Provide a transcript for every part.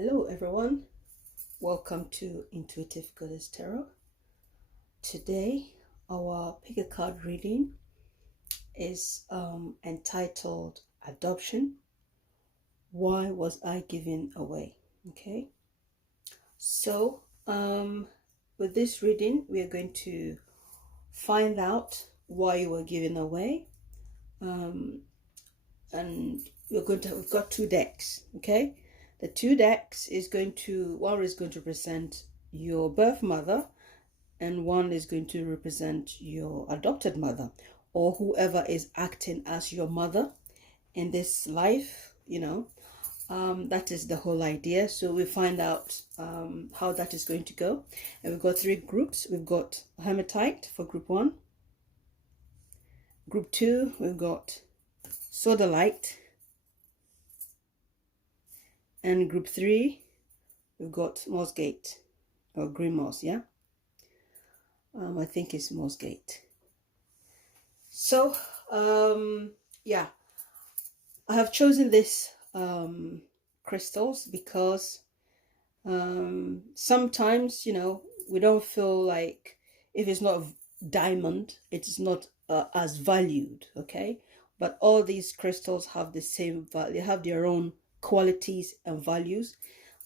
Hello everyone, welcome to Intuitive Goddess Tarot. Today our pick a card reading is entitled Adoption. Why was I given away? Okay, so with this reading we are going to find out why you were given away, and we've got two decks. Okay, the two decks is one is going to represent your birth mother, and one is going to represent your adopted mother, or whoever is acting as your mother in this life. That is the whole idea. So we find out how that is going to go. And we've got three groups. We've got hematite for group 1. Group 2, we've got sodalite. And group 3, we've got mossgate or green moss. Yeah, I think it's mossgate. So yeah, I have chosen this crystals because sometimes we don't feel like if it's not diamond it is not as valued. Okay, but all these crystals have the same value. They have their own qualities and values.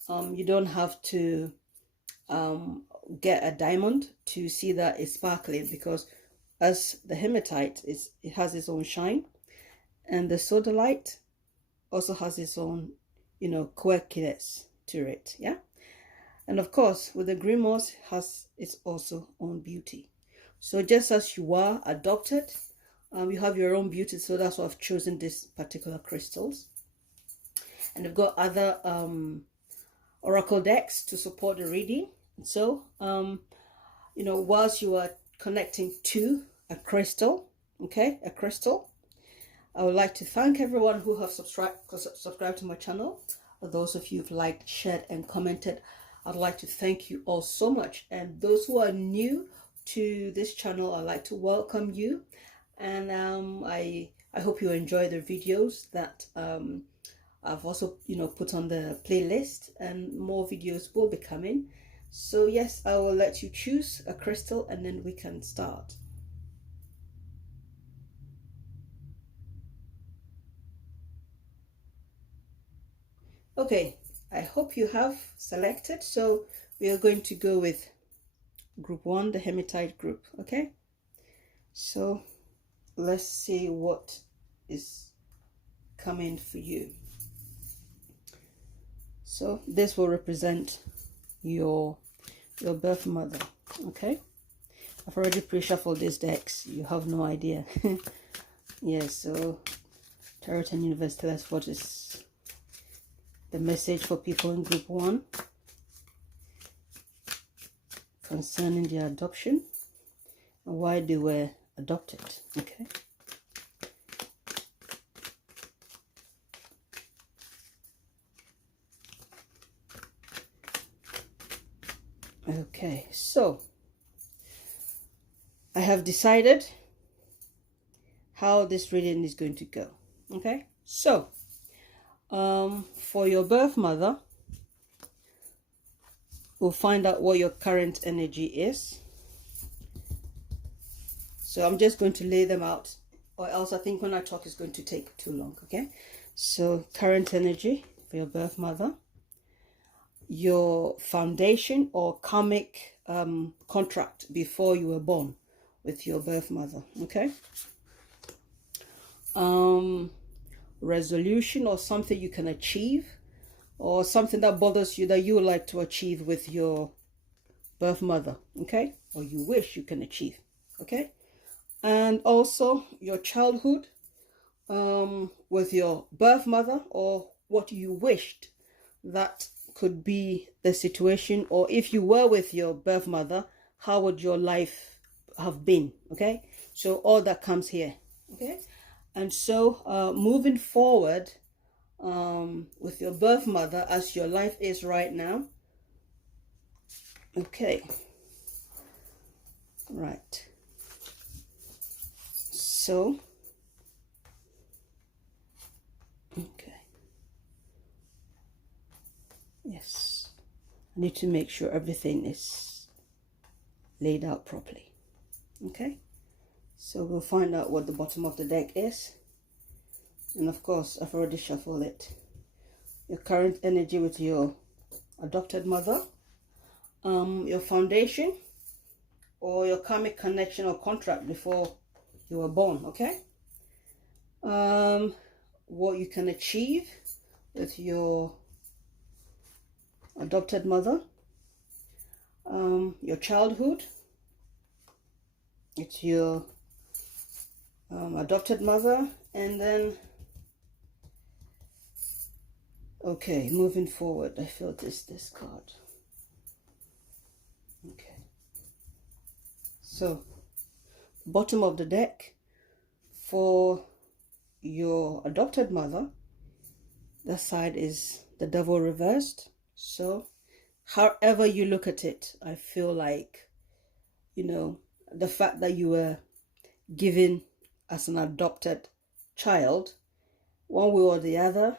You don't have to get a diamond to see that it's sparkling, because as the hematite it has its own shine, and the sodalite also has its own quirkiness to it. Yeah, and of course with the green moss has its also own beauty. So just as you are adopted, you have your own beauty. So that's why I've chosen this particular crystals. And I've got other oracle decks to support the reading. So whilst you are connecting to a crystal, I would like to thank everyone who have subscribed to my channel. For those of you who've liked, shared and commented, I'd like to thank you all so much. And those who are new to this channel, I'd like to welcome you. And I hope you enjoy the videos that I've also put on the playlist, and more videos will be coming. So yes, I will let you choose a crystal and then we can start. Okay, I hope you have selected. So we are going to go with group 1, the hematite group. Okay, so let's see what is coming for you. So this will represent your birth mother. Okay, I've already pre-shuffled these decks. You have no idea. Yes, so Tarot and Universe, tell us what is the message for people in group 1 concerning their adoption and why they were adopted. Okay. Okay, so I have decided how this reading is going to go. Okay, so for your birth mother, we'll find out what your current energy is. So I'm just going to lay them out, or else I think when I talk it's going to take too long. Okay, so current energy for your birth mother, your foundation or karmic contract before you were born with your birth mother. Okay, resolution or something you can achieve, or something that bothers you that you would like to achieve with your birth mother. Okay, or you wish you can achieve. Okay, and also your childhood with your birth mother, or what you wished that could be the situation, or if you were with your birth mother, how would your life have been? Okay, so all that comes here. Okay, and so moving forward with your birth mother as your life is right now. Okay, right, so okay, yes, I need to make sure everything is laid out properly. Okay, so we'll find out what the bottom of the deck is. And of course, I've already shuffled it. Your current energy with your adopted mother, your foundation, or your karmic connection or contract before you were born. Okay, what you can achieve with your adopted mother, your childhood, it's your adopted mother, and then okay, moving forward, I feel this card. Okay, so bottom of the deck for your adopted mother, that side is the devil reversed. So however you look at it, I feel like, you know, the fact that you were given as an adopted child, one way or the other,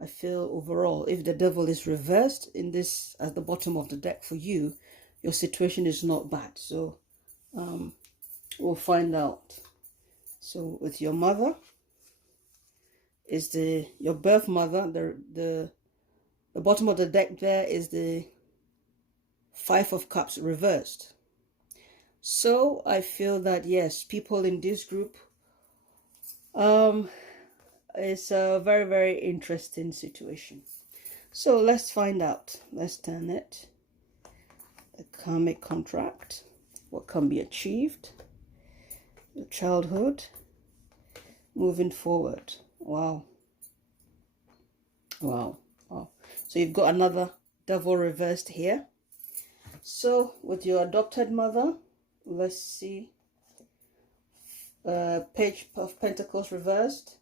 I feel overall, if the devil is reversed in this at the bottom of the deck for you, your situation is not bad. So we'll find out. So with your mother is your birth mother, the bottom of the deck there is the 5 of Cups reversed. So I feel that yes, people in this group, it's a very, very interesting situation. So let's find out. Let's turn it. The karmic contract, what can be achieved, your childhood, moving forward. Wow. Wow. Wow. So you've got another devil reversed here. So with your adopted mother, let's see. Page of Pentacles reversed,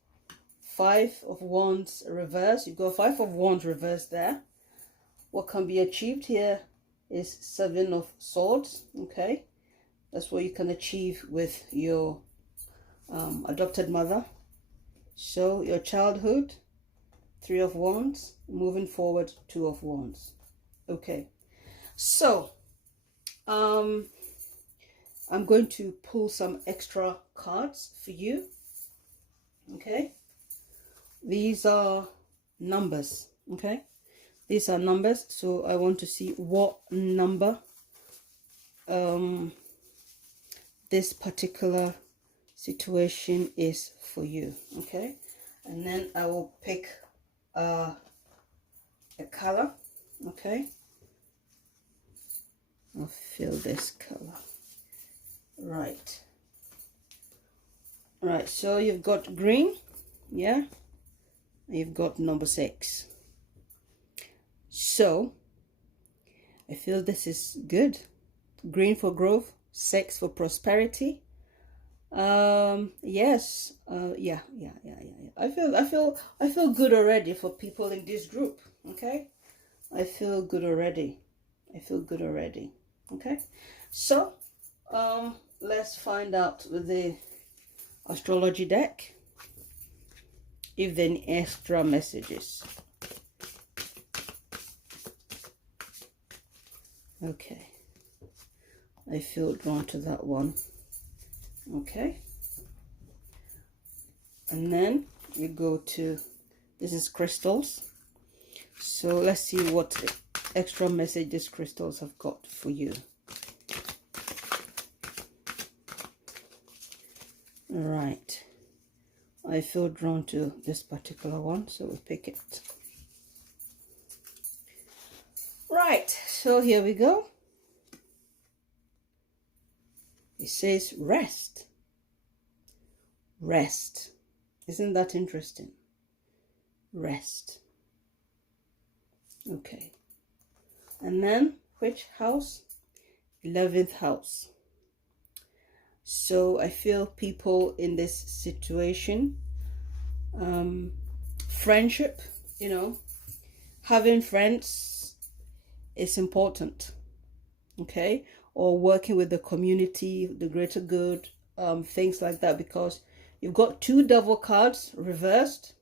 5 of Wands reversed. You've got 5 of Wands reversed there. What can be achieved here is 7 of Swords. Okay, that's what you can achieve with your adopted mother. So your childhood, 3 of Wands, moving forward, 2 of Wands. Okay, so I'm going to pull some extra cards for you. Okay, these are numbers. Okay, these are numbers, so I want to see what number this particular situation is for you. Okay, and then I will pick a color. Okay, I'll fill this color. Right, so you've got green, yeah, you've got number 6. So I feel this is good. Green for growth, 6 for prosperity. Yes, yeah. I feel good already for people in this group. Okay, I feel good already. Okay, so let's find out with the astrology deck if there are any extra messages. Okay, I feel drawn to that one. Okay, and then we go to, this is crystals. So let's see what extra messages crystals have got for you. Right, I feel drawn to this particular one, so we pick it. Right, so here we go. It says rest. Rest. Isn't that interesting? Rest. Okay. And then which house? 11th house. So I feel people in this situation, friendship, you know, having friends is important. Okay, or working with the community, the greater good, things like that, because you've got 2 devil cards reversed.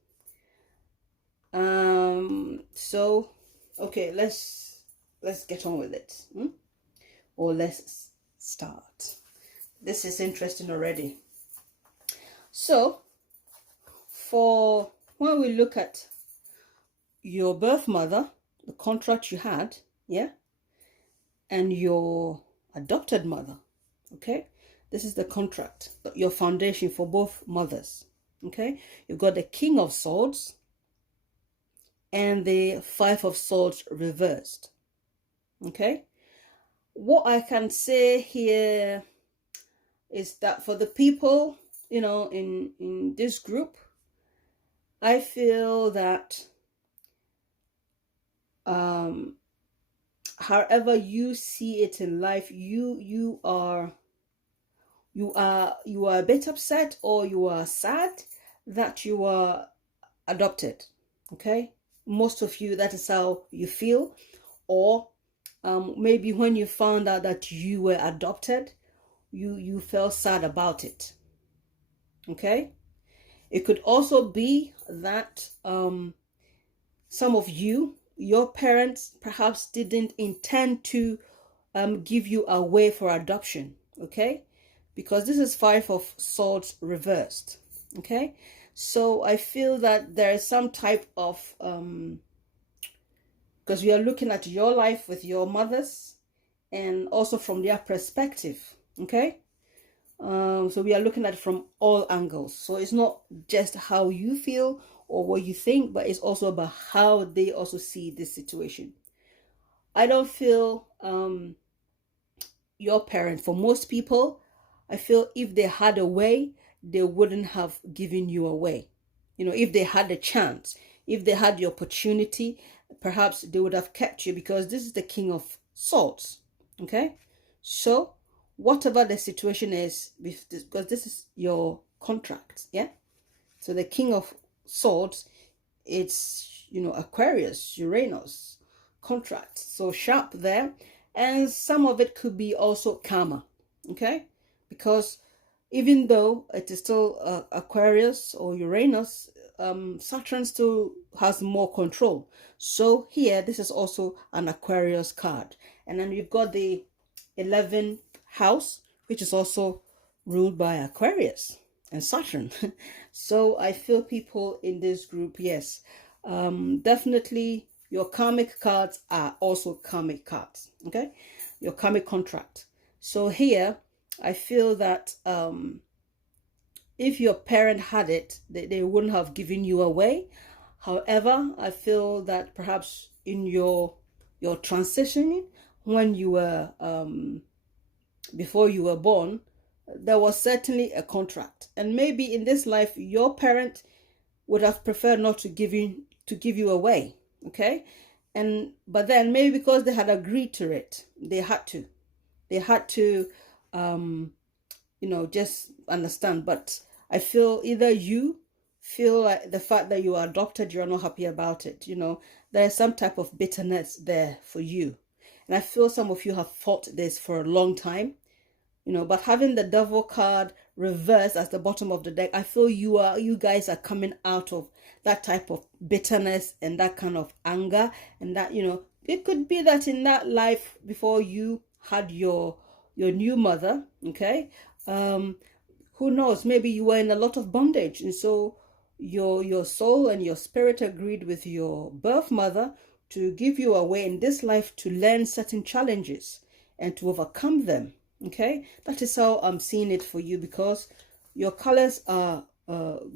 So okay, let's let's get on with it. Or let's start. This is interesting already. So, for when we look at your birth mother, the contract you had, yeah, and your adopted mother, okay, this is the contract, your foundation for both mothers, okay. You've got the King of Swords and the Five of Swords reversed, okay. What I can say here is that for the people, you know, in this group, I feel that however you see it in life, you are a bit upset, or you are sad that you are adopted, okay. Most of you, that is how you feel. Or maybe when you found out that you were adopted, you felt sad about it, okay. It could also be that some of you, your parents perhaps didn't intend to give you away for adoption, okay, because this is Five of Swords reversed, okay. So I feel that there is some type of because we are looking at your life with your mothers and also from their perspective, okay. So we are looking at it from all angles. So it's not just how you feel or what you think, but it's also about how they also see this situation. I don't feel your parents, for most people, I feel if they had a way, they wouldn't have given you away. You know, if they had a chance, if they had the opportunity, perhaps they would have kept you, because this is the King of Swords, okay. So whatever the situation is, because this is your contract, yeah. So the King of Swords, it's, you know, Aquarius, Uranus contract, so sharp there. And some of it could be also karma, okay, because even though it is still Aquarius or Uranus, Saturn still has more control. So here, this is also an Aquarius card. And then you've got the 11th house, which is also ruled by Aquarius and Saturn. So I feel people in this group, yes, definitely your karmic cards are also karmic cards, okay, your karmic contract. So here I feel that if your parent had it, they wouldn't have given you away. However, I feel that perhaps in your transitioning, when you were before you were born, there was certainly a contract, and maybe in this life your parent would have preferred not to give you away, okay. And but then maybe because they had agreed to it, they had to you know, just understand. But I feel either you feel like the fact that you are adopted, you're not happy about it, you know, there's some type of bitterness there for you. And I feel some of you have fought this for a long time, you know, but having the Devil card reversed at the bottom of the deck, I feel you guys are coming out of that type of bitterness and that kind of anger. And that, you know, it could be that in that life before you had your new mother, okay, who knows, maybe you were in a lot of bondage, and so your soul and your spirit agreed with your birth mother to give you away in this life to learn certain challenges and to overcome them, okay. That is how I'm seeing it for you, because your colors are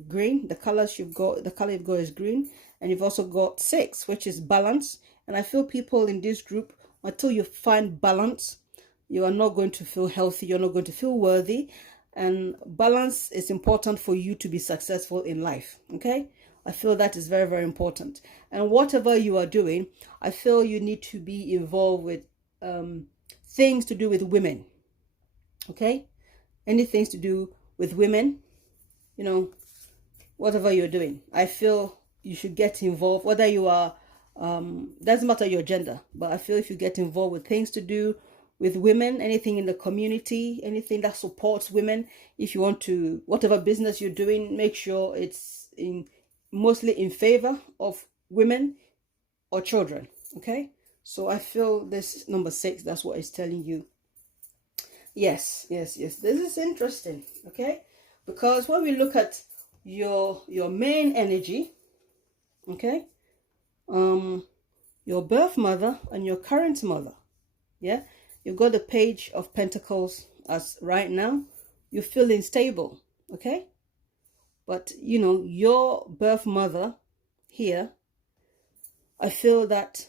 green. The color you've got is green, and you've also got 6, which is balance. And I feel people in this group, until you find balance, you are not going to feel healthy, you're not going to feel worthy. And balance is important for you to be successful in life, okay. I feel that is very, very important. And whatever you are doing, I feel you need to be involved with things to do with women, okay. Any things to do with women, you know, whatever you're doing, I feel you should get involved. Whether you are doesn't matter your gender, but I feel if you get involved with things to do with women, anything in the community, anything that supports women, if you want to, whatever business you're doing, make sure it's mostly in favor of women or children, okay. So I feel this number 6, that's what it's telling you. Yes. This is interesting, okay? Because when we look at your main energy, okay, your birth mother and your current mother, yeah, you've got the Page of Pentacles as right now you're feeling stable, okay? But you know, your birth mother here, I feel that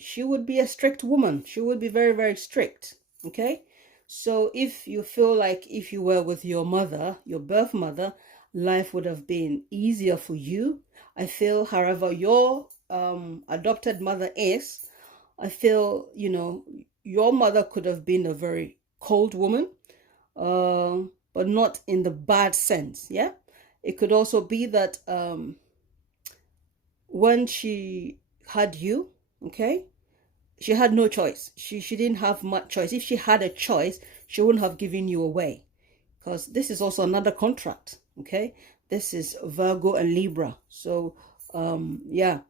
she would be a strict woman. She would be very, very strict, okay? So if you feel like if you were with your mother, your birth mother, life would have been easier for you. I feel, however, your adopted mother is, I feel, you know, your mother could have been a very cold woman, but not in the bad sense, yeah? It could also be that when she had you, okay, she had no choice. She didn't have much choice. If she had a choice, she wouldn't have given you away, because this is also another contract, okay? This is Virgo and Libra. So yeah,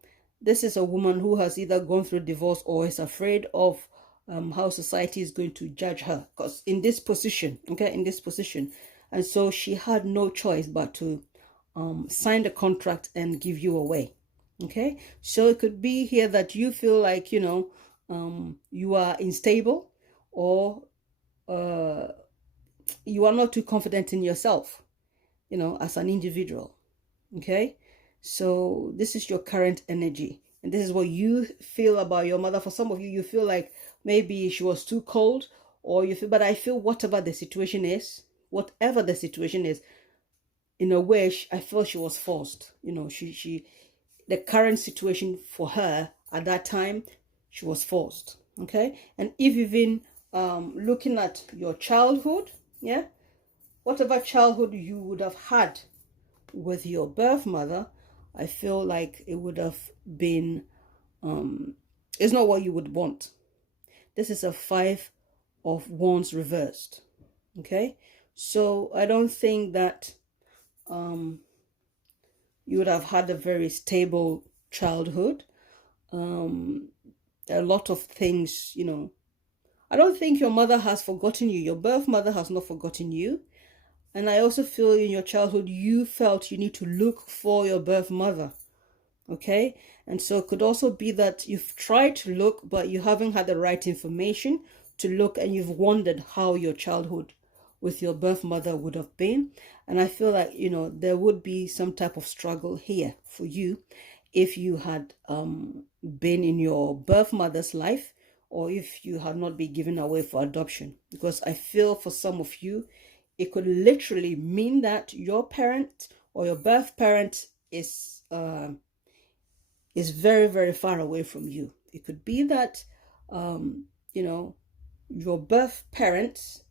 this is a woman who has either gone through divorce or is afraid of how society is going to judge her, because in this position, okay, in this position. And so she had no choice but to sign the contract and give you away, okay? So it could be here that you feel like, you know, you are unstable, or you are not too confident in yourself, you know, as an individual, okay? So this is your current energy, and this is what you feel about your mother. For some of you, you feel like maybe she was too cold, or you feel, but I feel whatever the situation is, in a way, I feel she was forced. You know, the current situation for her at that time, she was forced, okay? And if even looking at your childhood, yeah, whatever childhood you would have had with your birth mother, I feel like it would have been it's not what you would want. This is a 5 of Wands reversed, okay? So I don't think that you would have had a very stable childhood. A lot of things, you know, I don't think your mother has forgotten you. Your birth mother has not forgotten you. And I also feel in your childhood, you felt you need to look for your birth mother, okay? And so it could also be that you've tried to look, but you haven't had the right information to look, and you've wondered how your childhood with your birth mother would have been. And I feel like, you know, there would be some type of struggle here for you if you had been in your birth mother's life, or if you had not been given away for adoption. Because I feel for some of you, it could literally mean that your parent or your birth parent is very, very far away from you. It could be that you know, your birth parents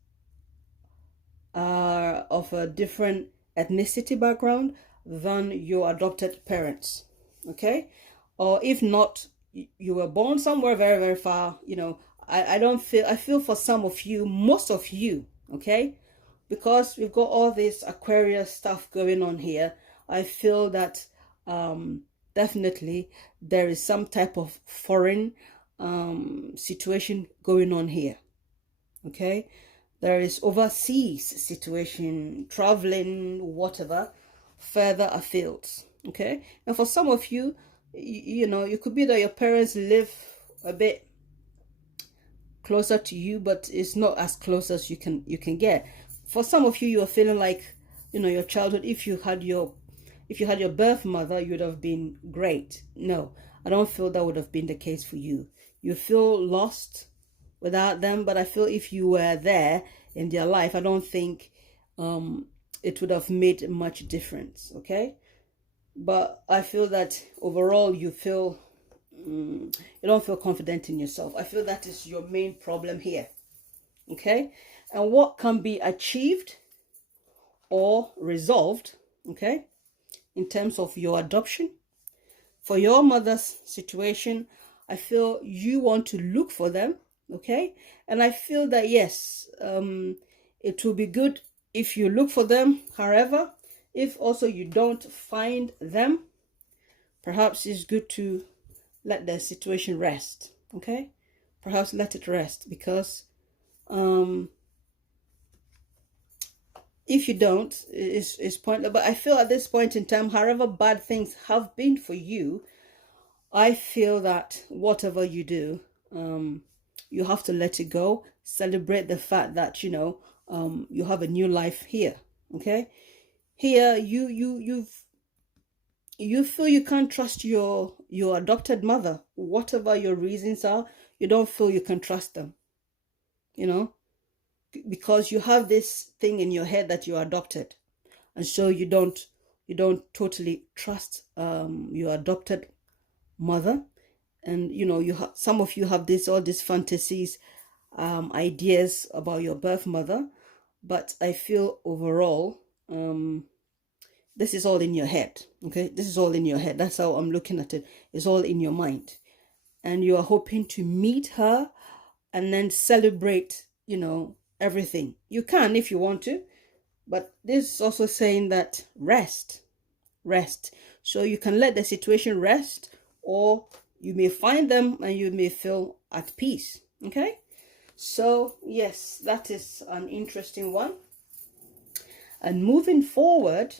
are of a different ethnicity background than your adopted parents, okay? Or if not, you were born somewhere very, very far, you know. I feel for some of you, most of you, okay, because we've got all this Aquarius stuff going on here, I feel that definitely there is some type of foreign situation going on here, okay? There is overseas situation, traveling, whatever, further afield, okay? And for some of you, you know, it could be that your parents live a bit closer to you, but it's not as close as you can get. For some of you, you're feeling like, you know, your childhood, if you had your birth mother, you would have been great. No, I don't feel that would have been the case for you. You feel lost without them, but I feel if you were there in their life, I don't think it would have made much difference, okay? But I feel that overall you feel you don't feel confident in yourself. I feel that is your main problem here, okay? And what can be achieved or resolved, okay, in terms of your adoption for your mother's situation, I feel you want to look for them, okay? And I feel that yes, it will be good if you look for them. However, if also you don't find them, perhaps it's good to let the situation rest. Okay, perhaps let it rest, because if you don't, it's pointless. But I feel at this point in time, however bad things have been for you, I feel that whatever you do, you have to let it go. Celebrate the fact that you have a new life here. Okay, here you feel you can't trust your adopted mother, whatever your reasons are. You don't feel you can trust them. You know, because you have this thing in your head that you're adopted, and so you don't totally trust your adopted mother. And some of you have all these fantasies, ideas about your birth mother. But I feel overall, this is all in your head. Okay, this is all in your head. That's how I'm looking at it. It's all in your mind, and you are hoping to meet her and then celebrate everything. You can if you want to, but this is also saying that rest. So you can let the situation rest, or you may find them and you may feel at peace. Okay, so yes, that is an interesting one. And moving forward,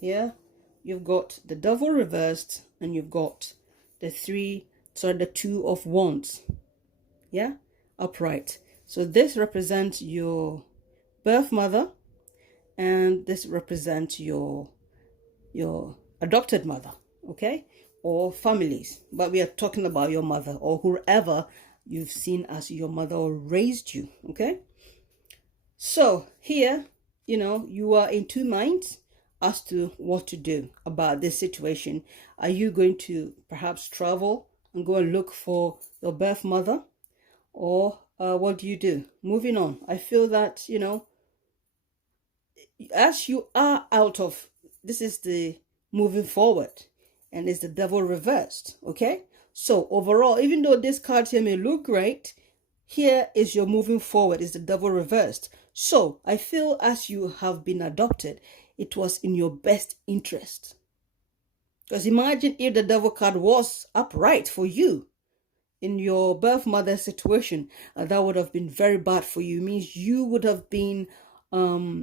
here you've got the devil reversed, and you've got the two of wands, yeah, upright. So this represents your birth mother, and this represents your adopted mother. Okay, or families, but we are talking about your mother, or whoever you've seen as your mother or raised you. Okay, so here you are in two minds as to what to do about this situation. Are you going to perhaps travel and go and look for your birth mother, or what do you do? Moving on, I feel that as you are out of this, is the moving forward, and it's the devil reversed. Okay, so overall, even though this card here may look great, here is your moving forward, is the devil reversed. So I feel as you have been adopted, it was in your best interest. Because imagine if the devil card was upright for you in your birth mother situation, that would have been very bad for you. It means you would have been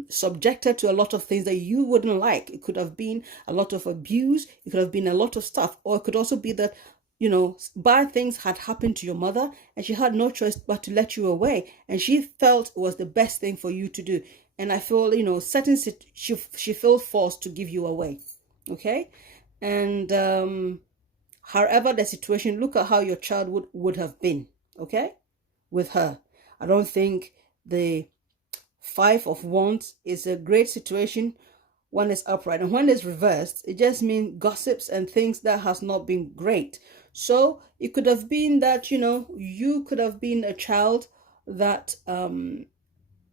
subjected to a lot of things that you wouldn't like. It could have been a lot of abuse, it could have been a lot of stuff, or it could also be that bad things had happened to your mother, and she had no choice but to let you away, and she felt it was the best thing for you to do. And I feel she felt forced to give you away. Okay, and however the situation, look at how your child would have been, okay, with her. I don't think the Five of Wands is a great situation when it's upright, and when it's reversed, it just means gossips and things that has not been great. So it could have been that you could have been a child that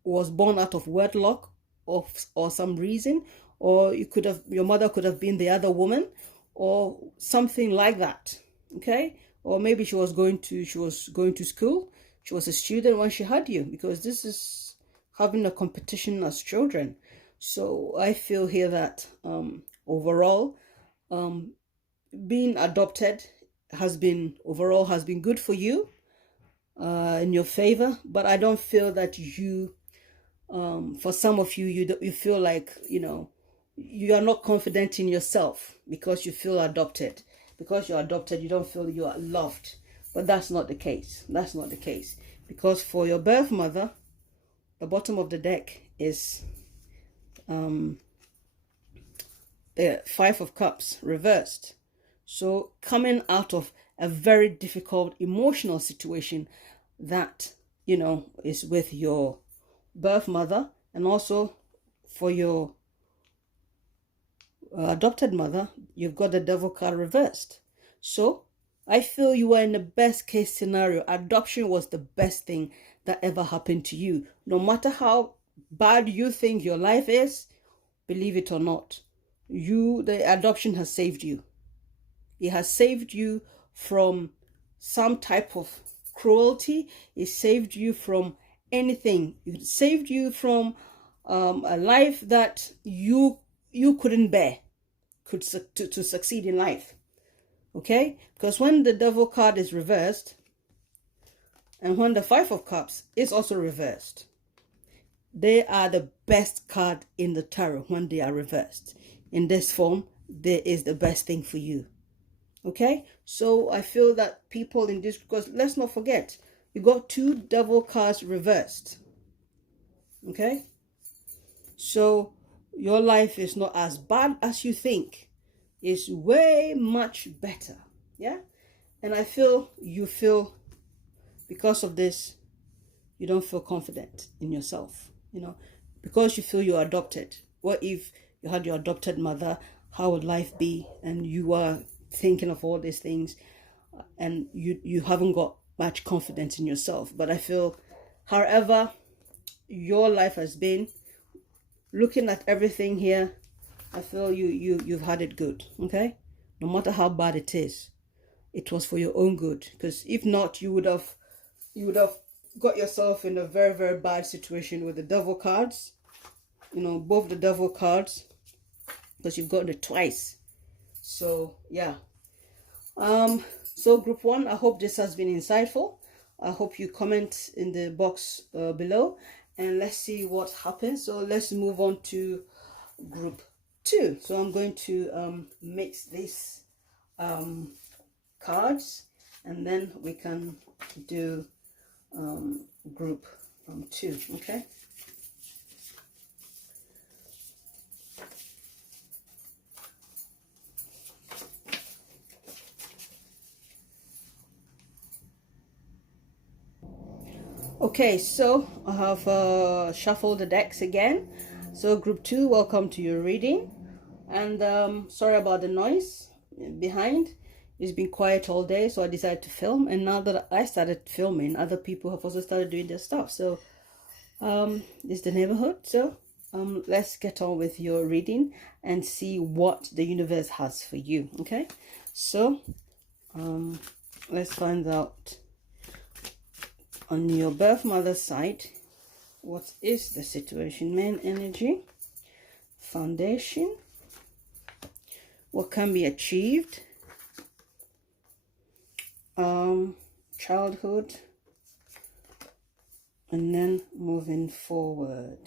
was born out of wedlock, or some reason, or your mother could have been the other woman, or something like that. Okay, or maybe she was going to school, she was a student when she had you, because this is having a competition as children. So I feel here that overall, being adopted has been good for you, in your favor. But I don't feel that for some of you, you feel like you are not confident in yourself because you feel adopted. Because you're adopted, you don't feel you are loved. But that's not the case. Because for your birth mother, the bottom of the deck is the Five of Cups reversed. So coming out of a very difficult emotional situation that is with your birth mother, and also for your adopted mother, you've got the devil card reversed. So I feel you were in the best case scenario. Adoption was the best thing that ever happened to you. No matter how bad you think your life is, believe it or not, the adoption has saved you. It has saved you from some type of cruelty. It saved you from anything. It saved you from a life that you couldn't bear, to succeed in life. Okay, because when the Devil card is reversed, and when the Five of Cups is also reversed, they are the best card in the tarot when they are reversed. In this form, there is the best thing for you. Okay, so I feel that people in this, because let's not forget, you got 2 Devil cards reversed. Okay, so your life is not as bad as you think. It's way much better. Yeah, and I feel you feel, because of this, you don't feel confident in yourself, you know, because you feel you're adopted. What if you had your adopted mother? How would life be? And you are thinking of all these things, and you haven't got much confidence in yourself. But I feel, however your life has been, looking at everything here, I feel you've had it good. Okay, no matter how bad it is, it was for your own good. Because if not, you would have got yourself in a very, very bad situation with the Devil cards. You know, both the Devil cards, because you've got it twice. So yeah, so group 1, I hope this has been insightful. I hope you comment in the box below, and let's see what happens. So let's move on to group 2. So I'm going to mix these cards, and then we can do group 2. Okay, okay, so I have shuffled the decks again. So group 2, welcome to your reading. And sorry about the noise behind. It's been quiet all day, so I decided to film. And now that I started filming, other people have also started doing their stuff. So it's the neighborhood. So let's get on with your reading and see what the universe has for you. Okay, so let's find out on your birth mother's side, what is the situation? Main energy, foundation, what can be achieved, childhood, and then moving forward.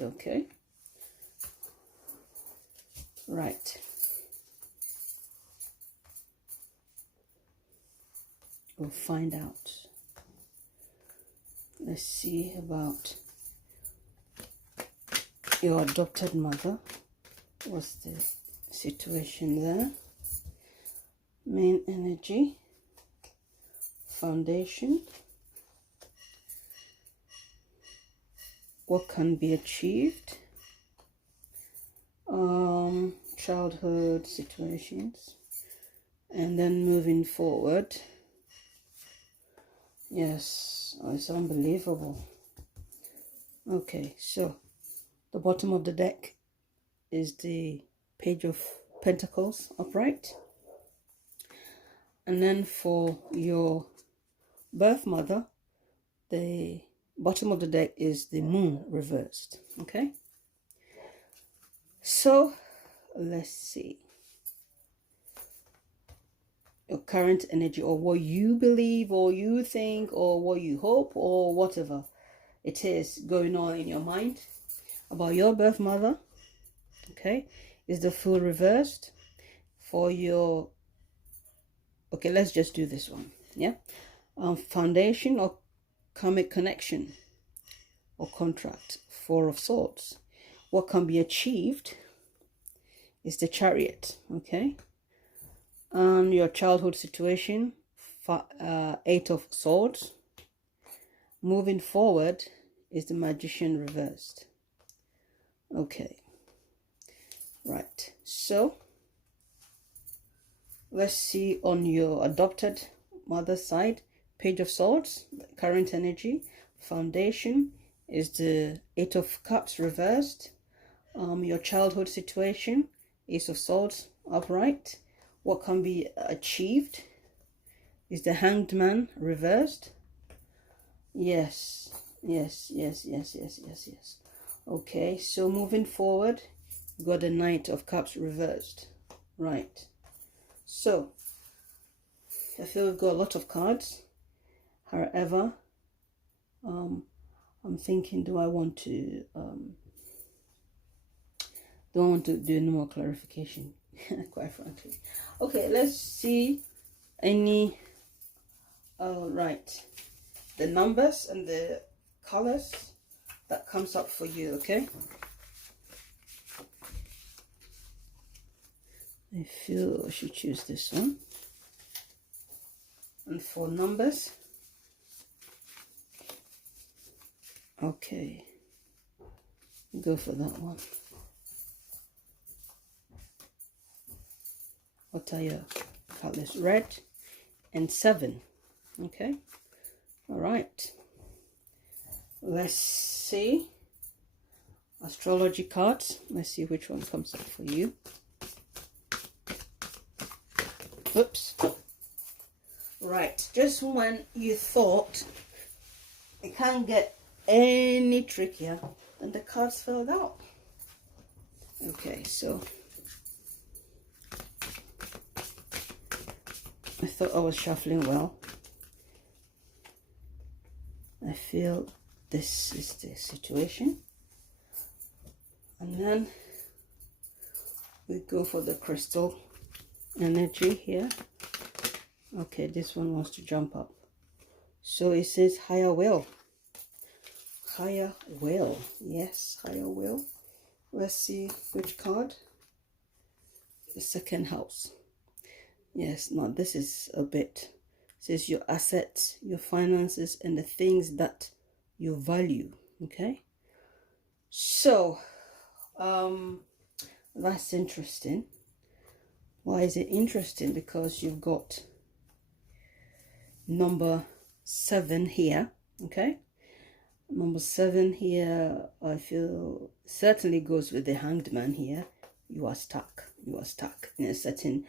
Okay, right, we'll find out. Let's see about your adopted mother. What's the situation there? Main energy, foundation, what can be achieved, childhood situations, and then moving forward. Yes, it's unbelievable. Okay, so the bottom of the deck is the Page of Pentacles upright. And then for your birth mother, the bottom of the deck is the Moon reversed. Okay, so let's see your current energy, or what you believe, or you think, or what you hope, or whatever it is going on in your mind about your birth mother. Okay, is the Fool reversed. For your, okay, let's just do this one. Yeah, foundation or karmic connection or contract, 4 of Swords. What can be achieved is the Chariot. Okay, and your childhood situation, 8 of Swords. Moving forward is the Magician reversed. Okay, right, so let's see on your adopted mother's side. Page of Swords, current energy, foundation is the 8 of Cups reversed. Your childhood situation, Ace of Swords upright. What can be achieved is the Hanged Man reversed. Yes. Okay, so moving forward, you got the Knight of Cups reversed. Right, So I feel we've got a lot of cards. However, I'm thinking, do I want to do any more clarification? Quite frankly. Okay, let's see any. All right, the numbers and the colors that comes up for you. Okay, I feel I should choose this one. And for numbers, okay, go for that one. What are your colors? Red and 7. Okay, all right, let's see astrology cards. Let's see which one comes up for you. Oops. Right, just when you thought it can't get any trickier, then the cards fell out. Okay, so I thought I was shuffling well. I feel this is the situation. And then we go for the crystal energy here. Okay, this one wants to jump up. So it says higher will. Higher will. Yes, higher will. Let's see which card. The second house. Yes, now this is a bit. It says your assets, your finances, and the things that you value. Okay. So, that's interesting. Why is it interesting? Because you've got number 7 here. Okay. Number 7 here, I feel certainly goes with the Hanged Man here. You are stuck. You are stuck in a certain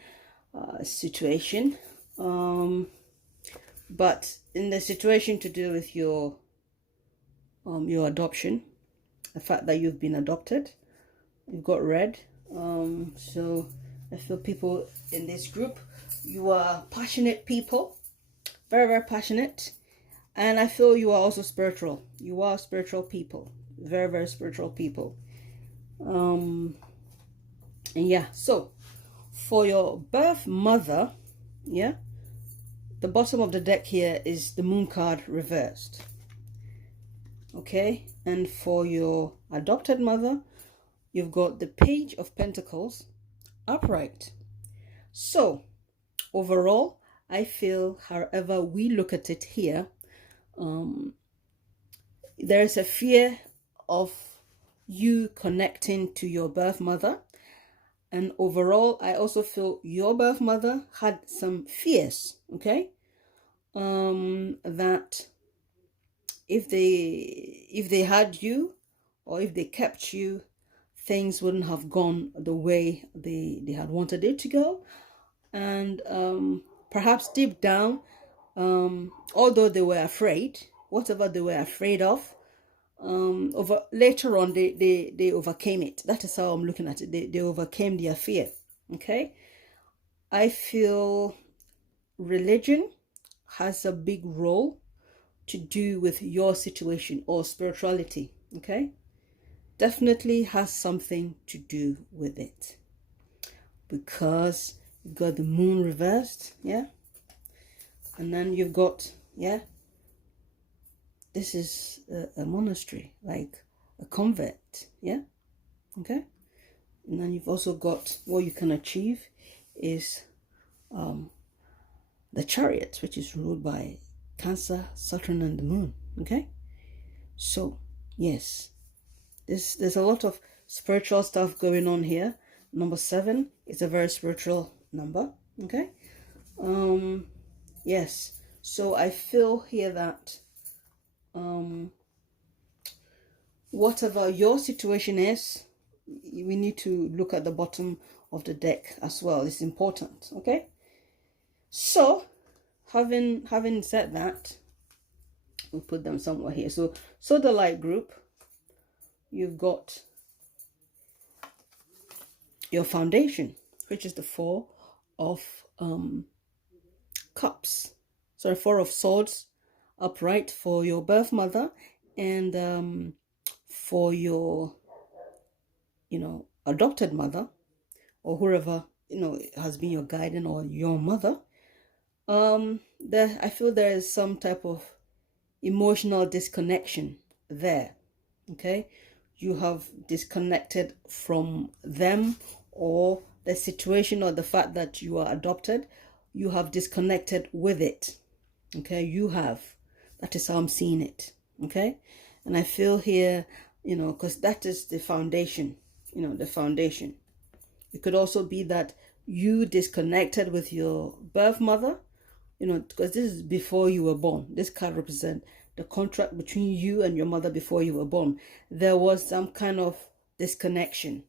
situation. But in the situation to do with your adoption, the fact that you've been adopted, you've got red. So I feel people in this group, you are passionate people, very, very passionate. And I feel you are also spiritual. You are spiritual people, very, very spiritual people. And yeah, so for your birth mother, yeah, the bottom of the deck here is the moon card reversed. Okay, and for your adopted mother, you've got the Page of Pentacles upright. So overall, I feel however we look at it here, there is a fear of you connecting to your birth mother. And overall, I also feel your birth mother had some fears, okay? That if they had you, or if they kept you, things wouldn't have gone the way they had wanted it to go. And perhaps deep down, although they were afraid, whatever they were afraid of, later on they overcame it. That is how I'm looking at it. They overcame their fear. Okay, I feel religion has a big role to do with your situation, or spirituality. Okay, definitely has something to do with it, because you've got the moon reversed, yeah, and then you've got, yeah, this is a monastery, like a convent, yeah, okay. And then you've also got what you can achieve is the Chariot, which is ruled by Cancer, Saturn, and the Moon, okay. So yes, there's a lot of spiritual stuff going on here. Number 7 is a very spiritual number, okay. Yes, so I feel here that whatever your situation is, we need to look at the bottom of the deck as well. It's important, okay. So having said that, we'll put them somewhere here. So sodalite group, you've got your foundation, which is the 4 of cups, sorry, 4 of swords upright for your birth mother, and for your, adopted mother, or whoever, has been your guardian or your mother. I feel there is some type of emotional disconnection there. Okay, you have disconnected from them, or the situation, or the fact that you are adopted. You have disconnected with it. Okay, that is how I'm seeing it. Okay, and I feel here, because that is the foundation. The foundation. It could also be that you disconnected with your birth mother, because this is before you were born. This card represents the contract between you and your mother before you were born. There was some kind of disconnection,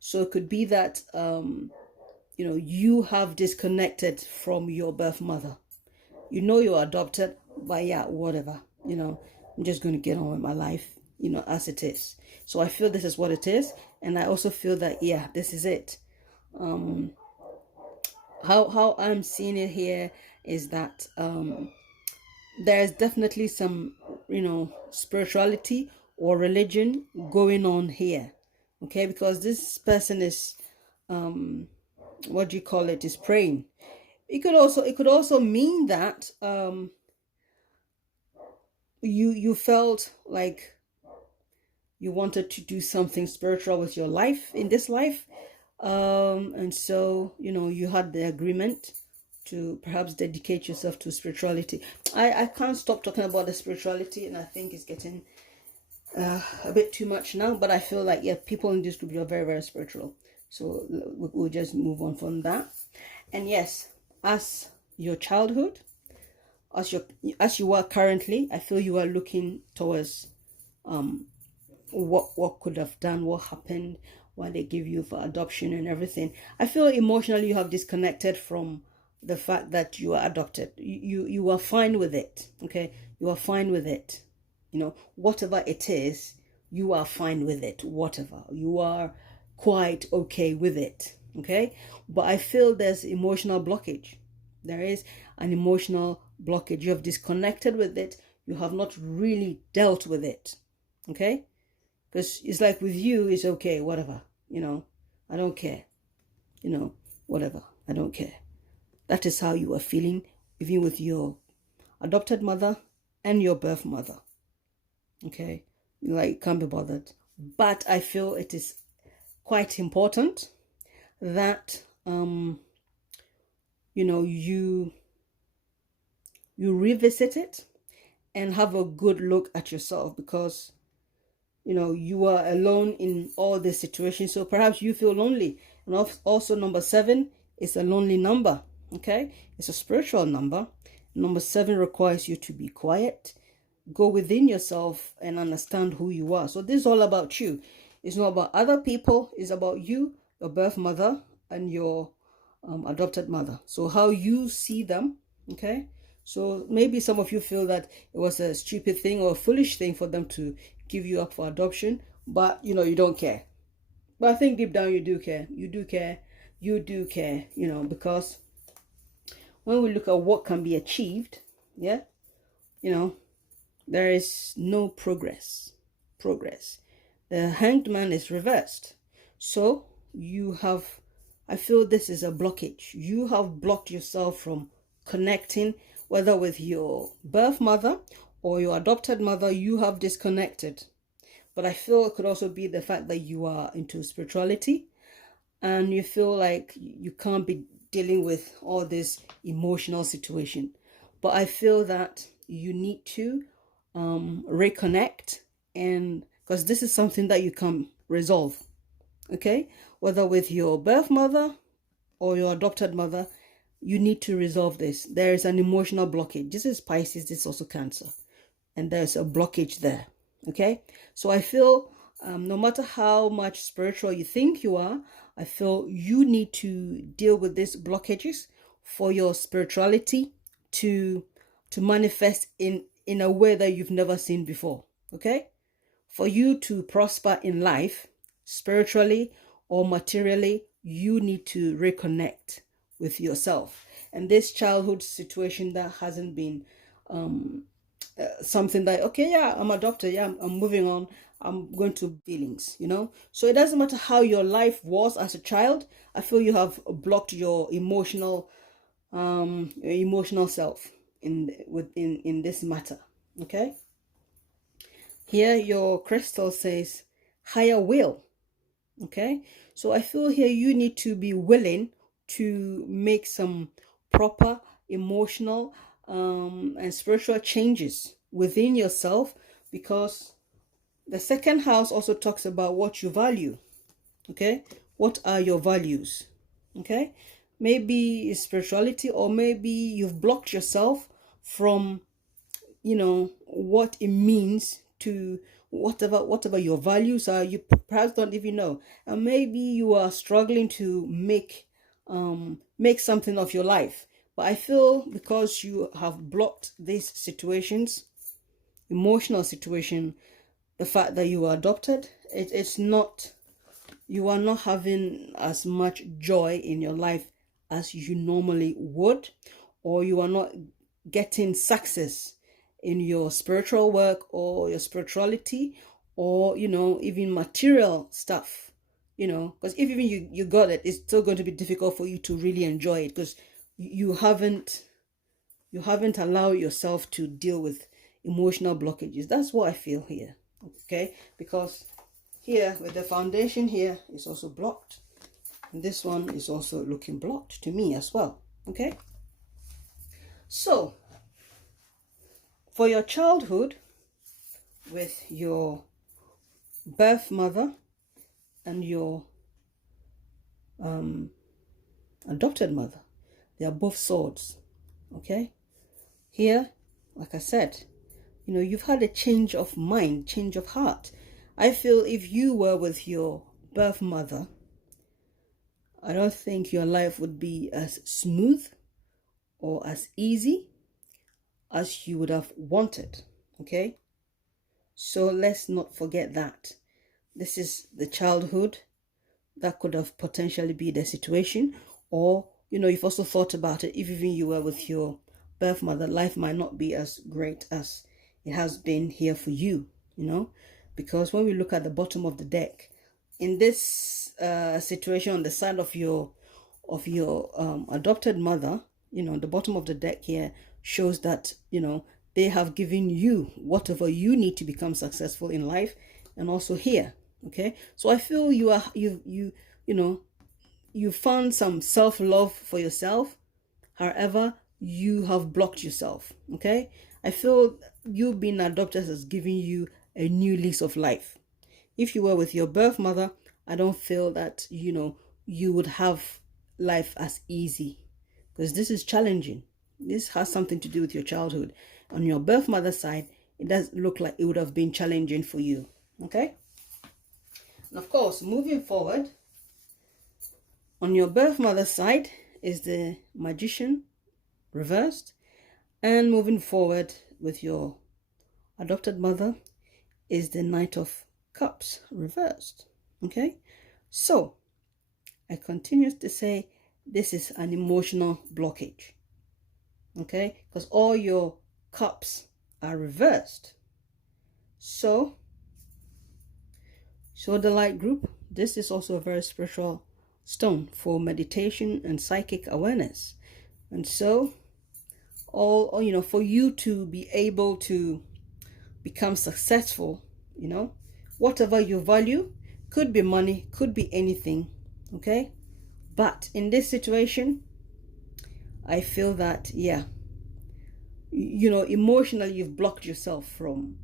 so it could be that you have disconnected from your birth mother. You're adopted, but yeah, whatever, I'm just going to get on with my life, as it is. So I feel this is what it is, and I also feel that, yeah, this is it. How I'm seeing it here is that there is definitely some, spirituality or religion going on here. Okay, because this person is, what do you call it, is praying. It could also mean that you felt like you wanted to do something spiritual with your life in this life, and so you had the agreement to perhaps dedicate yourself to spirituality. I can't stop talking about the spirituality, and I think it's getting a bit too much now, but I feel like, yeah, people in this group are very, very spiritual, so we'll just move on from that. And yes, as your childhood, as you are currently, I feel you are looking towards what could have done, what happened, why they give you for adoption and everything. I feel emotionally you have disconnected from the fact that you are adopted. You are fine with it. Okay, you are fine with it. Whatever it is, you are fine with it. Whatever, you are quite okay with it. Okay, but I feel there's emotional blockage. There is an emotional blockage. You have disconnected with it. You have not really dealt with it. Okay, because it's like with you, it's okay, whatever, I don't care, whatever, I don't care. That is how you are feeling, even with your adopted mother and your birth mother. Okay, like, can't be bothered. But I feel it is quite important that you revisit it and have a good look at yourself, because you are alone in all this situation, so perhaps you feel lonely. And also, number 7 is a lonely number. Okay, it's a spiritual number. Number 7 requires you to be quiet, go within yourself, and understand who you are. So this is all about you. It's not about other people. It's about you, your birth mother, and your adopted mother. So how you see them. Okay, so maybe some of you feel that it was a stupid thing or a foolish thing for them to give you up for adoption, but you don't care. But I think deep down you do care. You do care. You do care, because when we look at what can be achieved, yeah, there is no progress. The hanged man is reversed. So I feel this is a blockage. You have blocked yourself from connecting, whether with your birth mother or your adopted mother. You have disconnected. But I feel it could also be the fact that you are into spirituality and you feel like you can't be dealing with all this emotional situation. But I feel that you need to reconnect, and because this is something that you can resolve. Okay, whether with your birth mother or your adopted mother, you need to resolve this. There is an emotional blockage. This is Pisces, this is also Cancer, and there's a blockage there. Okay, so I feel no matter how much spiritual you think you are, I feel you need to deal with these blockages for your spirituality to manifest in a way that you've never seen before. Okay, for you to prosper in life, spiritually or materially, you need to reconnect with yourself. And this childhood situation that hasn't been something that, okay, yeah, I'm adopted, yeah, I'm moving on, I'm going to feelings, you know. So it doesn't matter how your life was as a child. I feel you have blocked your emotional self in this matter. Okay, here your crystal says higher will. Okay, so I feel here you need to be willing to make some proper emotional and spiritual changes within yourself, because the second house also talks about what you value. Okay, what are your values? Okay, maybe it's spirituality, or maybe you've blocked yourself from, you know, what it means to whatever your values are. You perhaps don't even know, and maybe you are struggling to make something of your life. But I feel because you have blocked these situations, emotional situation, the fact that you are adopted, it's not, you are not having as much joy in your life as you normally would, or you are not getting success in your spiritual work or your spirituality, or, you know, even material stuff, you know, because if even you got it, it's still going to be difficult for you to really enjoy it, because you haven't allowed yourself to deal with emotional blockages. That's what I feel here. Okay, because here with the foundation here is also blocked, and this one is also looking blocked to me as well. Okay, so for your childhood with your birth mother and your adopted mother, they are both swords. Okay, here, like I said, you know, you've had a change of mind, change of heart. I feel if you were with your birth mother, I don't think your life would be as smooth or as easy as you would have wanted. Okay, so let's not forget that this is the childhood that could have potentially be the situation. Or, you know, you've also thought about it, if even you were with your birth mother, life might not be as great as it has been here for you, you know. Because when we look at the bottom of the deck in this situation on the side of your adopted mother, you know, the bottom of the deck here shows that, you know, they have given you whatever you need to become successful in life. And also here, okay, so I feel you know, you found some self-love for yourself. However, you have blocked yourself. Okay, I feel you being adopted has given you a new lease of life. If you were with your birth mother, I don't feel that, you know, you would have life as easy, because this is challenging. This has something to do with your childhood. On your birth mother's side, it does look like it would have been challenging for you. Okay, and of course, moving forward, on your birth mother's side is the Magician reversed, and moving forward with your adopted mother is the Knight of Cups reversed. Okay, so I continue to say this is an emotional blockage. Okay, because all your cups are reversed. So sodalite group, this is also a very spiritual stone for meditation and psychic awareness. And so all, you know, for you to be able to become successful, you know, whatever you value, could be money, could be anything. Okay, but in this situation, I feel that, yeah, you know, emotionally you've blocked yourself from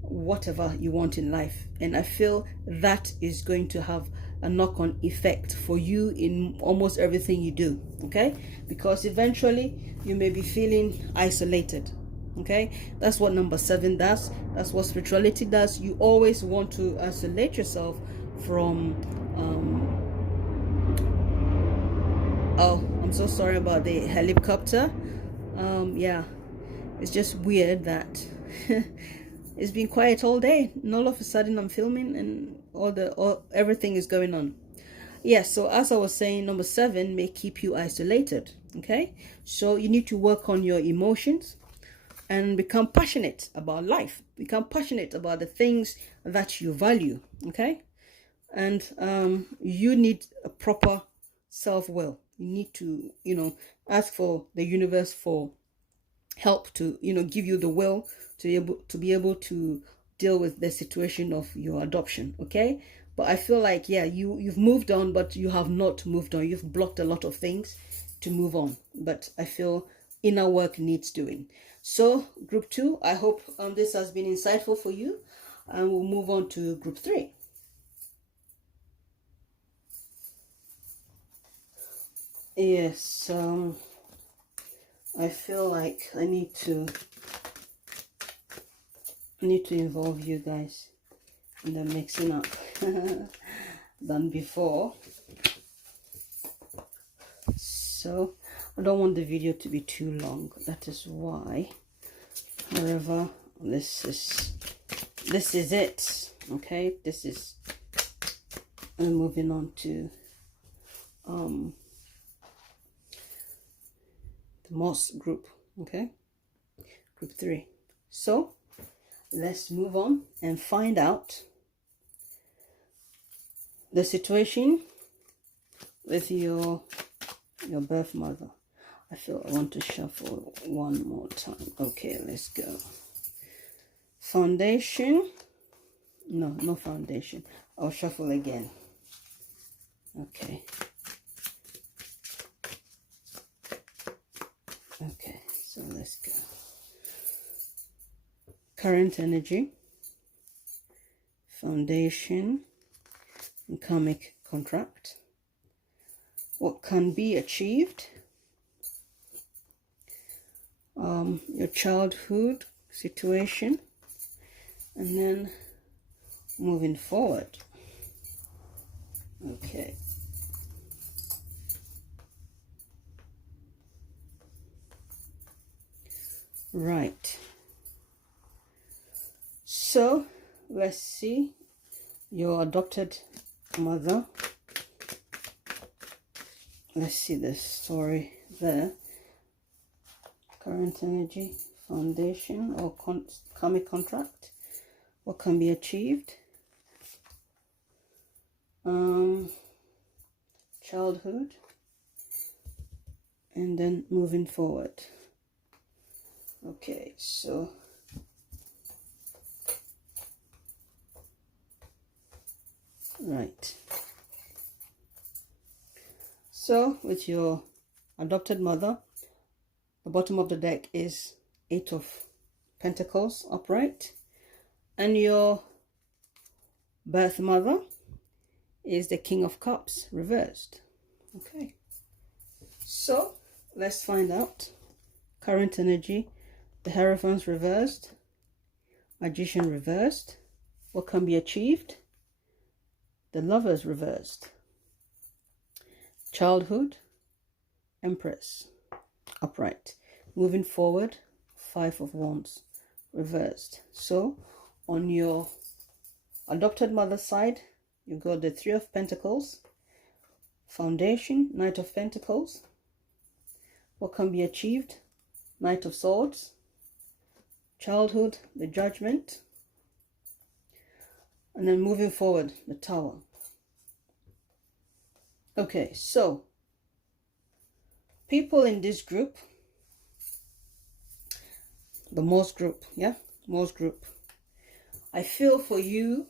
whatever you want in life, and I feel that is going to have a knock-on effect for you in almost everything you do. Okay, because eventually you may be feeling isolated. Okay, that's what number 7 does. That's what spirituality does. You always want to isolate yourself from oh, I'm so sorry about the helicopter. Yeah, it's just weird that it's been quiet all day, and all of a sudden I'm filming and everything is going on. Yes, so as I was saying, number 7 may keep you isolated. Okay, so you need to work on your emotions and become passionate about life, become passionate about the things that you value. Okay, and you need a proper self-will. You need to, ask for the universe for help to, give you the will to be able to deal with the situation of your adoption. Okay, but I feel like, yeah, you've moved on, but you have not moved on. You've blocked a lot of things to move on, but I feel inner work needs doing. So group 2, I hope this has been insightful for you, and we'll move on to group 3. Yes, I feel like I need to involve you guys in the mixing up than before. So I don't want the video to be too long. That is why. However, this is it. Okay, this is. I'm moving on to the Moss group. Okay, group 3. So let's move on and find out the situation with your birth mother. I feel I want to shuffle one more time. Okay, let's go. Foundation. No foundation. I'll shuffle again. Okay. Okay, so let's go. Current energy, foundation, and karmic contract. What can be achieved? Your childhood situation, and then moving forward. Okay. Right. So let's see your adopted mother. Let's see the story there. Current energy, foundation, or karmic contract. What can be achieved? Childhood, and then moving forward. Okay, so right. So with your adopted mother, the bottom of the deck is 8 of Pentacles upright, and your birth mother is the King of Cups reversed. Okay, so let's find out. Current energy, the Hierophant reversed, Magician reversed. What can be achieved? The Lovers reversed. Childhood, Empress upright. Moving forward, 5 of Wands reversed. So on your adopted mother's side, you got the 3 of Pentacles, foundation, Knight of Pentacles. What can be achieved? Knight of Swords. Childhood, the Judgment. And then moving forward, the Tower. Okay, so people in this group, the Morse group, yeah, Morse group, I feel for you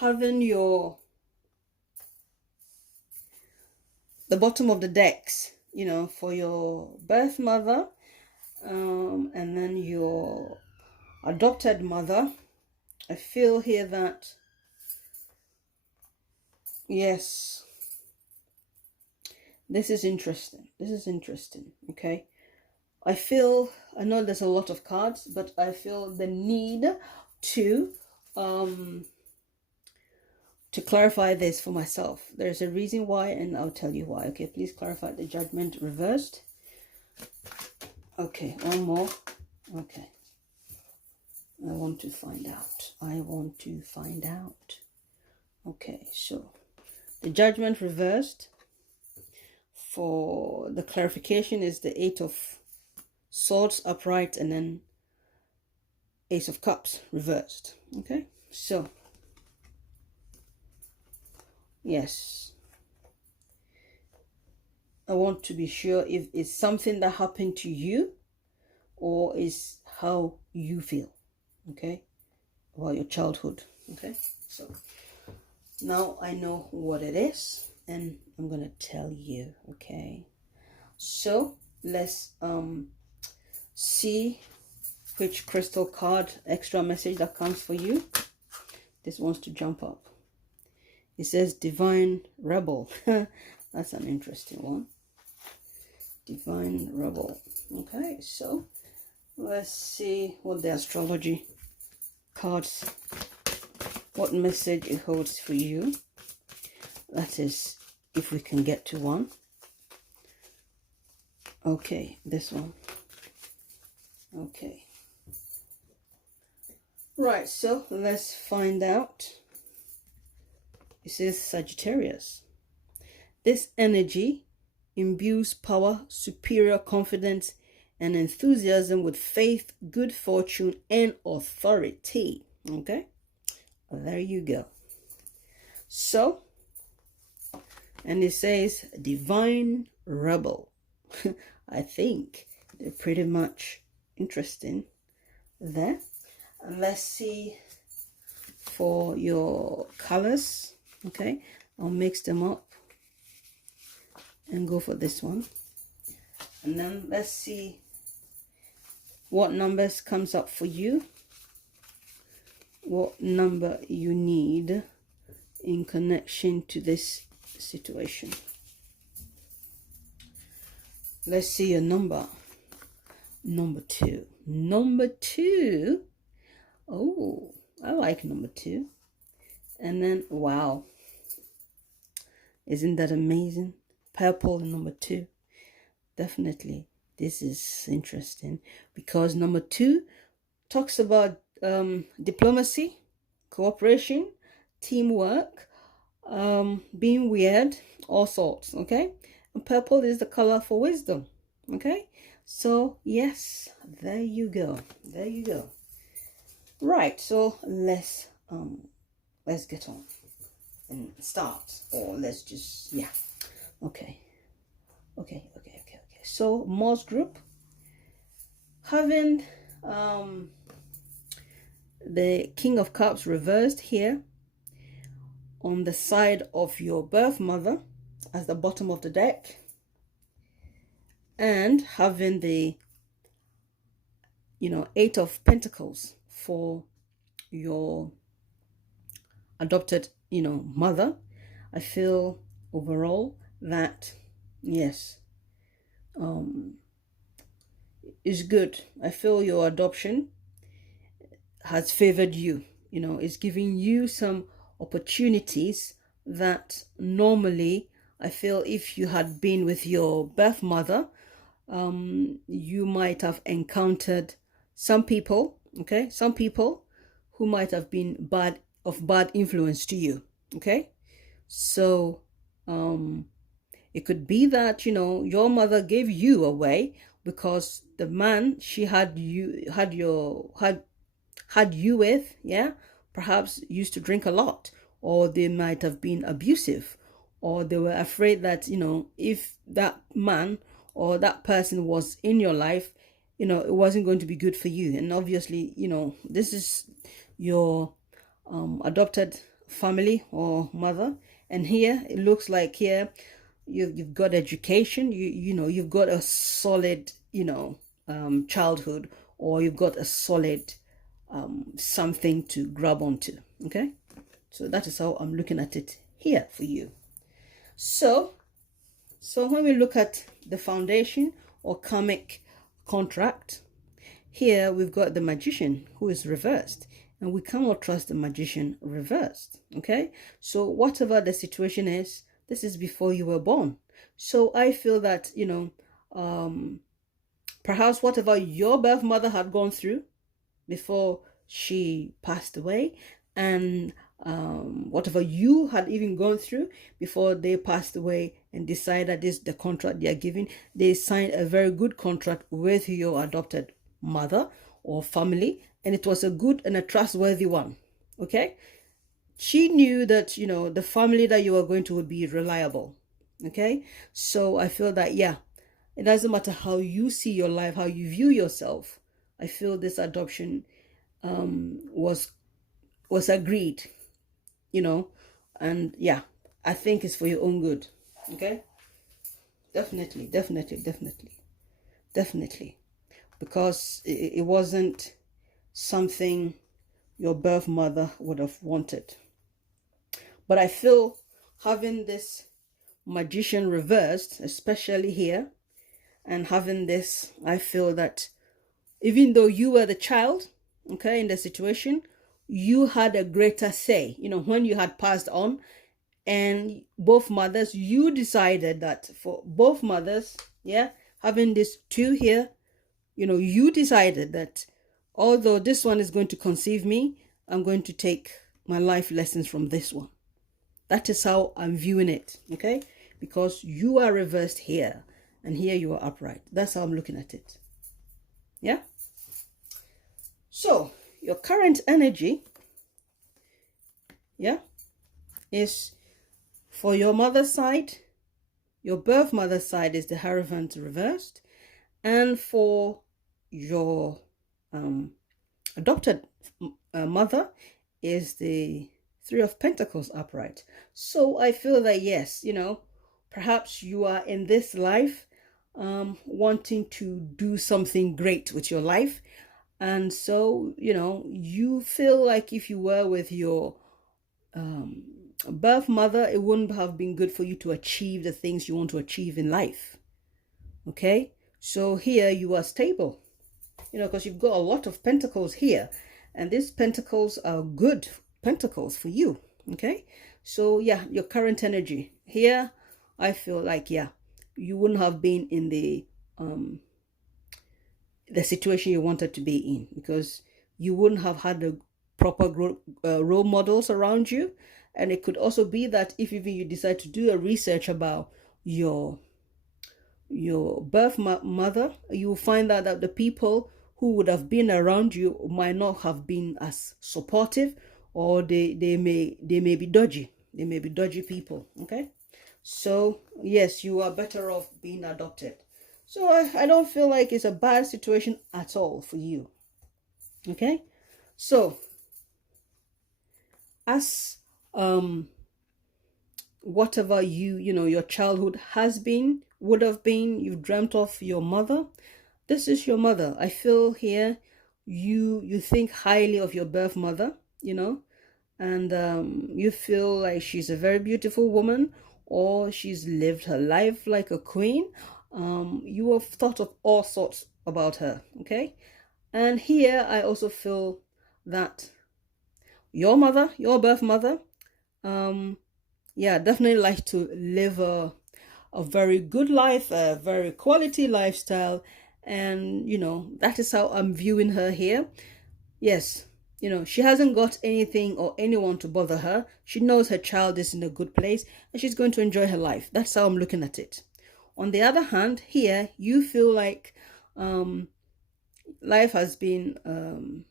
having the bottom of the decks, for your birth mother, and then your adopted mother. I feel here that, yes, this is interesting. Okay, I know there's a lot of cards, but I feel the need to clarify this for myself. There's a reason why, and I'll tell you why. Okay, please clarify the Judgment reversed. Okay, one more. Okay, I want to find out. Okay, so the Judgment reversed for the clarification is the Eight of Swords upright, and then Ace of Cups reversed. Okay, so yes, I want to be sure if it's something that happened to you or is how you feel, okay, about your childhood. Okay, so now I know what it is and I'm gonna tell you. Okay, so let's see which crystal card extra message that comes for you. This wants to jump up. It says Divine Rebel. That's an interesting one. Divine Rebel. Okay, so let's see what the astrology cards, what message it holds for you. That is, if we can get to one. Okay, this one. Okay. Right, so let's find out. It says Sagittarius. This energy imbues power, superior confidence, and enthusiasm with faith, good fortune, and authority. Okay, well, there you go. So, and it says Divine Rebel. I think they're pretty much interesting there. And let's see for your colors. Okay, I'll mix them up and go for this one. And then let's see what numbers comes up for you, what number you need in connection to this situation. Let's see a number. Number 2. Number 2. Oh, I like number 2. And then, wow, isn't that amazing? Purple number 2. Definitely, this is interesting because number 2 talks about diplomacy, cooperation, teamwork, being weird, all sorts. Okay, and purple is the color for wisdom. Okay, so yes, there you go. There you go. Right, so let's get on and start, or let's just, yeah. Okay. So Moss group, having the King of Cups reversed here on the side of your birth mother as the bottom of the deck, and having the Eight of Pentacles for your adopted mother. I feel overall that yes, is good. I feel your adoption has favored you. It's giving you some opportunities that normally I feel if you had been with your birth mother, you might have encountered some people, okay, some people who might have been bad influence to you. Okay, so it could be that your mother gave you away because the man she had you with, yeah, perhaps used to drink a lot, or they might have been abusive, or they were afraid that if that man or that person was in your life, it wasn't going to be good for you. And obviously, this is your adopted family or mother, and here it looks like here you've got education, you've got a solid childhood, or you've got a solid something to grab onto. Okay, so that is how I'm looking at it here for you. So when we look at the foundation or karmic contract, here we've got the Magician who is reversed, and we cannot trust the Magician reversed. Okay, so whatever the situation is, this is before you were born. So I feel that perhaps whatever your birth mother had gone through before she passed away, and whatever you had even gone through before they passed away and decided that this is the contract they are giving. They signed a very good contract with your adopted mother or family, and it was a good and a trustworthy one. Okay, she knew that, you know, the family that you were going to would be reliable. Okay, so I feel that, yeah, it doesn't matter how you see your life, how you view yourself. I feel this adoption was agreed, you know, and yeah, I think it's for your own good. Okay, definitely, definitely, definitely, definitely, because it wasn't something your birth mother would have wanted. But I feel having this magician reversed, especially here, and having this, I feel that even though you were the child, okay, in the situation, you had a greater say, you know, when you had passed on. And both mothers, you decided that for both mothers, yeah, having these two here, you know, you decided that although this one is going to conceive me, I'm going to take my life lessons from this one. That is how I'm viewing it, okay? Because you are reversed here and here you are upright. That's how I'm looking at it. Yeah? So, your current energy, yeah, is for your mother's side, your birth mother's side is the Hierophant reversed, and for your adopted mother is the Three of Pentacles upright. So I feel that, yes, you know, perhaps you are in this life wanting to do something great with your life. And so, you know, you feel like if you were with your birth mother, it wouldn't have been good for you to achieve the things you want to achieve in life. Okay, so here you are stable, you know, because you've got a lot of pentacles here, and these pentacles are good pentacles for you. Okay, so yeah, your current energy here, I feel like, yeah, you wouldn't have been in the situation you wanted to be in, because you wouldn't have had the proper role models around you. And it could also be that if even you decide to do a research about your birth mother, you will find out that the people who would have been around you might not have been as supportive, or they may be dodgy. They may be dodgy people. Okay, so yes, you are better off being adopted. So I don't feel like it's a bad situation at all for you. Okay, so as whatever you know, your childhood has been, would have been, you've dreamt of your mother, this is your mother. I feel here you think highly of your birth mother, you know, and you feel like she's a very beautiful woman, or she's lived her life like a queen. You have thought of all sorts about her. Okay, and here I also feel that your mother, your birth mother, yeah, definitely like to live a very good life, a very quality lifestyle. And you know, that is how I'm viewing her here. Yes, you know, she hasn't got anything or anyone to bother her. She knows her child is in a good place and she's going to enjoy her life. That's how I'm looking at it. On the other hand, here you feel like life has been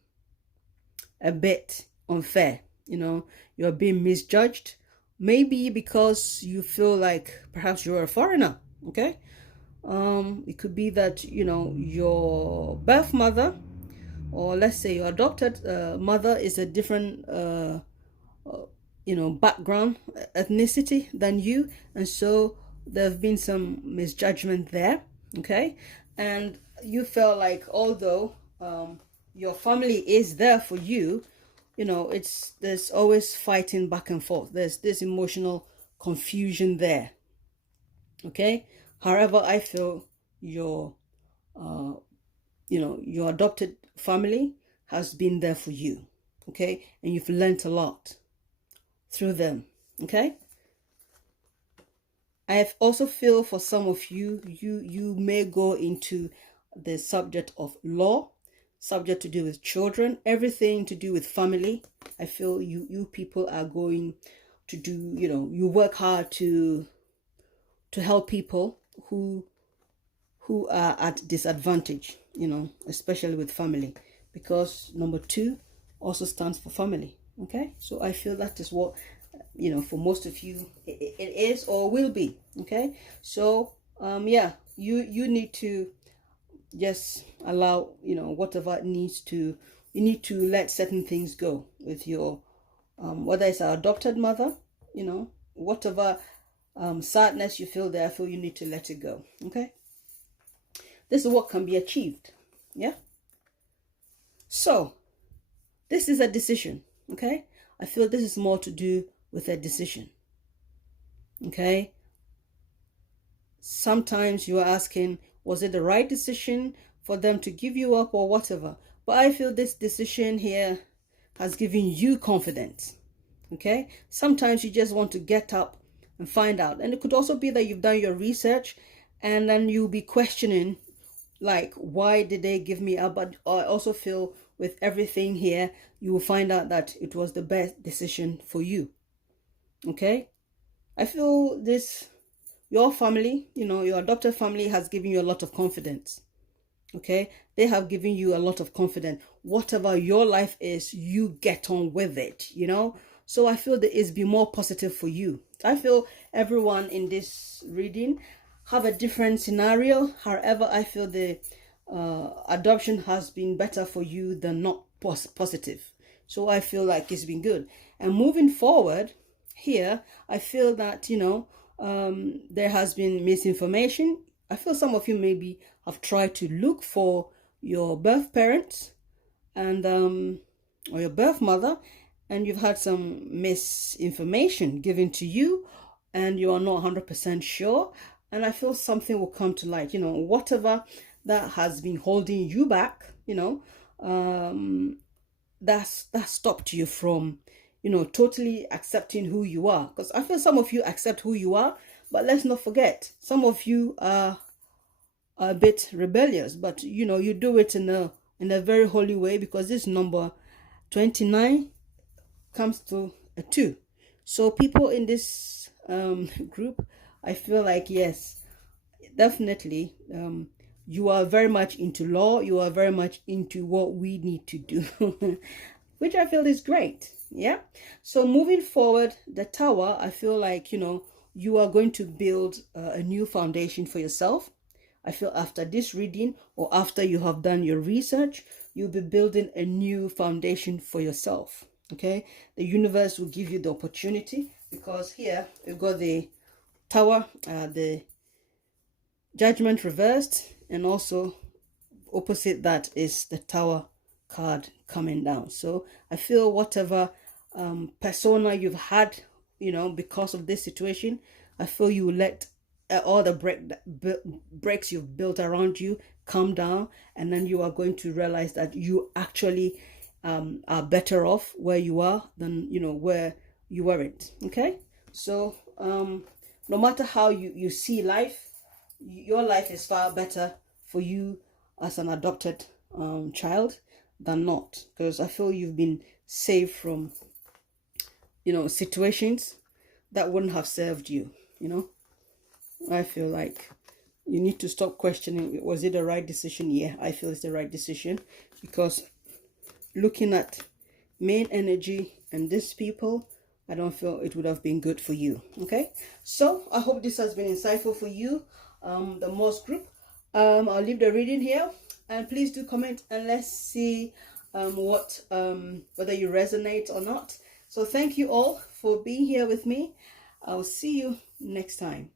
a bit unfair. You know, you're being misjudged, maybe because you feel like perhaps you're a foreigner. Okay, it could be that, you know, your birth mother, or let's say your adopted mother, is a different you know, background, ethnicity than you, and so there have been some misjudgment there. Okay, and you felt like although your family is there for you, you know, there's always fighting back and forth. There's this emotional confusion there. Okay, however, I feel your you know, your adopted family has been there for you. Okay, and you've learned a lot through them. Okay, I also feel for some of you, you may go into the subject of law, subject to do with children, everything to do with family. I feel you people are going to do, you work hard to help people who are at disadvantage, especially with family, because number 2 also stands for family. Okay, so I feel that is what, for most of you it is or will be. Okay, so yeah, you need to just allow, whatever it needs to, you need to let certain things go with your whether it's our adopted mother, whatever sadness you feel there, I feel you need to let it go. Okay, this is what can be achieved. Yeah, so this is a decision. Okay, I feel this is more to do with a decision. Okay, sometimes you are asking, was it the right decision for them to give you up or whatever? But I feel this decision here has given you confidence. Okay, sometimes you just want to get up and find out, and it could also be that you've done your research and then you'll be questioning, like, why did they give me up? But I also feel with everything here, you will find out that it was the best decision for you. Okay, I feel this, your family, your adopted family has given you a lot of confidence. Okay, they have given you a lot of confidence. Whatever your life is, you get on with it, so I feel that it's been more positive for you. I feel everyone in this reading have a different scenario. However, I feel the adoption has been better for you than not positive. So I feel like it's been good. And moving forward here, I feel that, there has been misinformation. I feel some of you maybe have tried to look for your birth parents and or your birth mother, and you've had some misinformation given to you and you are not 100% sure. And I feel something will come to light, whatever that has been holding you back, that stopped you from, totally accepting who you are. Because I feel some of you accept who you are, but let's not forget, some of you are a bit rebellious, but you do it in a very holy way, because this number 29 comes to a 2. So people in this group, I feel like, yes, definitely, you are very much into law. You are very much into what we need to do, which I feel is great. Yeah. So moving forward, the Tower, I feel like, you are going to build a new foundation for yourself. I feel after this reading, or after you have done your research, you'll be building a new foundation for yourself. Okay, the universe will give you the opportunity, because here we've got the Tower, the Judgment reversed, and also opposite that is the Tower card coming down. So I feel whatever persona you've had, because of this situation, I feel you will let all the breaks you've built around you come down, and then you are going to realize that you actually are better off where you are than where you weren't. Okay, so no matter how you see life, your life is far better for you as an adopted child than not, because I feel you've been saved from situations that wouldn't have served you. I feel like you need to stop questioning, was it the right decision? Yeah, I feel it's the right decision, because looking at main energy and these people, I don't feel it would have been good for you. Okay, so I hope this has been insightful for you, the Moss group. I'll leave the reading here, and please do comment and let's see whether you resonate or not. So thank you all for being here with me. I'll see you next time.